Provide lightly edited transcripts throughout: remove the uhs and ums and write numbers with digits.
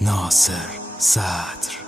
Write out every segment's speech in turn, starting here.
ناصر صدر.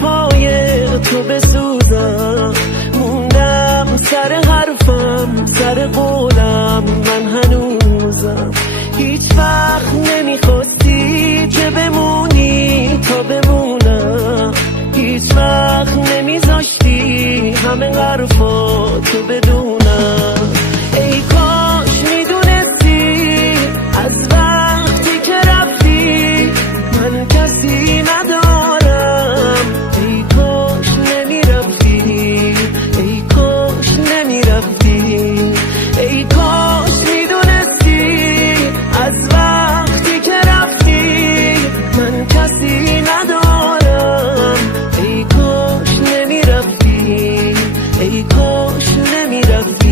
پای تو بسوزم، موندم سر حرفم، سر قولم، من هنوزم. هیچ وقت نمیخواستی که بمونی تا بمونم، هیچ وقت نمیذاشتی همه حرفا تو بدونم. ای کاش میدونستی از وقتی که رفتی من کسی ندارم. ای کاش میدونستی از وقتی که رفتی من کسی ندارم. ای کاش نمیرفتی، ای کاش نمیرفتی.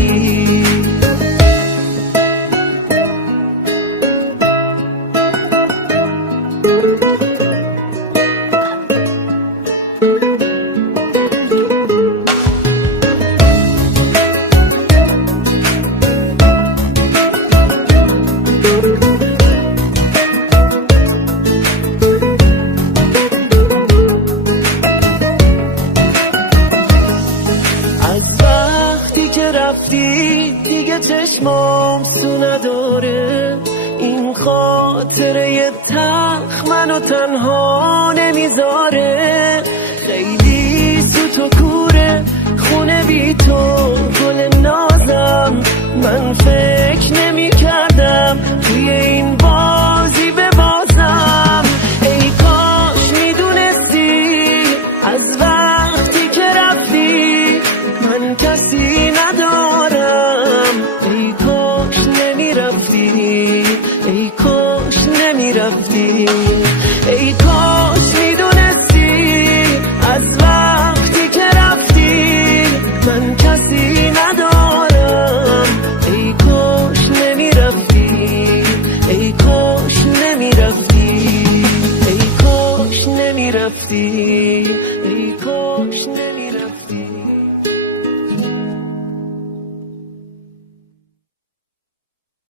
رفتی دیگه چشمام سو نداره، این خاطره تلخ منو تنها نمیذاره. خیلی سوت و کوره خونه بی تو گل نازم، من فکر نمی کردم توی این بازی ببازم. ای کاش میدونستی از وقتی که رفتی من کسی ندارم. ای کاش نمیرفتی، ای کاش نمیرفتی. ای کاش میدونستی از وقتی که رفتی من کسی ندارم. ای کاش نمیرفتی، ای کاش نمیرفتی، ای کاش نمیرفتی، ای کاش نمیرفتی.